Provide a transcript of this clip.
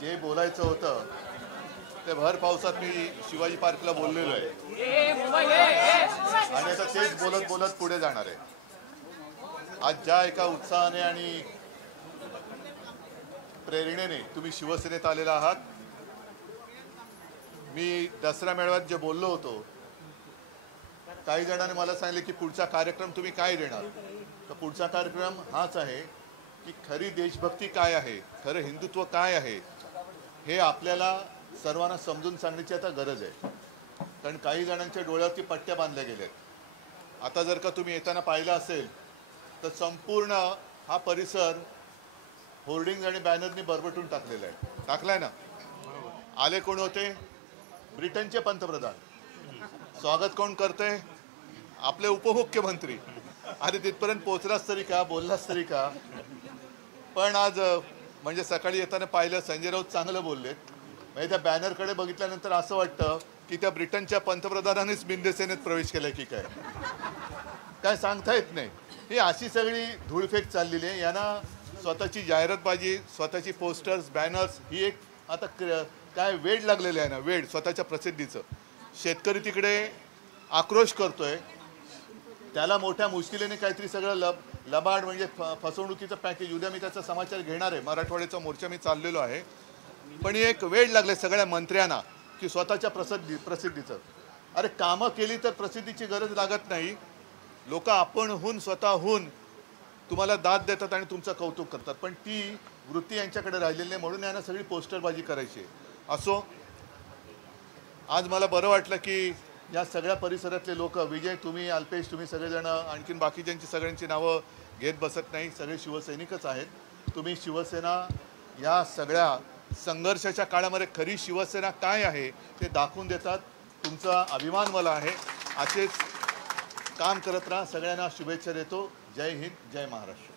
जे बोलायचं होतं ते भर पावसात मी शिवाजी पार्कला बोललेलो आहे आणि आता तेच बोलत बोलत पुढे जाणार आहे. आज ज्या एका उत्साहाने आणि प्रेरणेने तुम्ही शिवसेनेत आलेला आहात, मी दसरा मेळाव्यात जे बोललो होतो, काही जणांनी मला सांगितले की पुढचा कार्यक्रम तुम्ही काय देणार. तर पुढचा कार्यक्रम हाच आहे की खरी देशभक्ती काय आहे, खरं हिंदुत्व काय आहे हे आपल्याला सर्वांना समजून सांगण्याची आता गरज आहे. कारण काही जणांच्या डोळ्यावरती पट्ट्या बांधल्या गेल्यात. आता जर का तुम्ही येताना पाहिलं असेल तर संपूर्ण हा परिसर होर्डिंग आणि बॅनरनी बरबटून टाकलेला आहे. टाकलाय ना. आले कोण होते? ब्रिटनचे पंतप्रधान. स्वागत कोण करते? आपले उपमुख्यमंत्री. आणि तिथपर्यंत पोहोचलाच तरी का, बोललाच तरी का. पण आज म्हणजे सकाळी येताना पाहिलं संजय राऊत चांगलं बोललेत. म्हणजे त्या बॅनरकडे बघितल्यानंतर असं वाटतं की त्या ब्रिटनच्या पंतप्रधानांनीच बिंदेसेनेत प्रवेश केलाय की काय, काय सांगता येत नाही. ही अशी सगळी धूळफेक चाललेली आहे. यांना स्वतःची जाहिरातबाजी, स्वतःची पोस्टर्स, बॅनर्स ही एक आता काय वेड लागलेलं आहे ना, वेड स्वतःच्या प्रसिद्धीचं. शेतकरी तिकडे आक्रोश करतोय, त्याला मोठ्या मुश्किलीने काहीतरी सगळं लबाड म्हणजे फसवणुकीचं पॅकेज. उद्या मी त्याचा समाचार घेणार आहे. मराठवाड्याचा मोर्चा मी चाललेलो आहे. पण एक वेळ लागले सगळ्या मंत्र्यांना की स्वतःच्या प्रसिद्धीचं. अरे कामं केली तर प्रसिद्धीची गरज लागत नाही. लोक आपणहून स्वतःहून तुम्हाला दाद देतात आणि तुमचं कौतुक करतात. पण ती वृत्ती यांच्याकडे राहिलेली नाही, म्हणून यांना सगळी पोस्टरबाजी करायची. असो, आज मला बरं वाटलं की या सगळ्या परिसरातले लोक, विजय, तुम्ही, अल्पेश, तुम्ही सगळेजण, आणखीन बाकीच्यांची सगळ्यांची नावं घेत बसत नाही, सगळे शिवसैनिकच आहेत. तुम्ही शिवसेना या सगळ्या संघर्षाच्या काळामध्ये खरी शिवसेना काय आहे ते दाखवून देतात. तुमचा अभिमान मला आहे. असेच काम करत राहा. सगळ्यांना शुभेच्छा देतो. जय हिंद, जय महाराष्ट्र.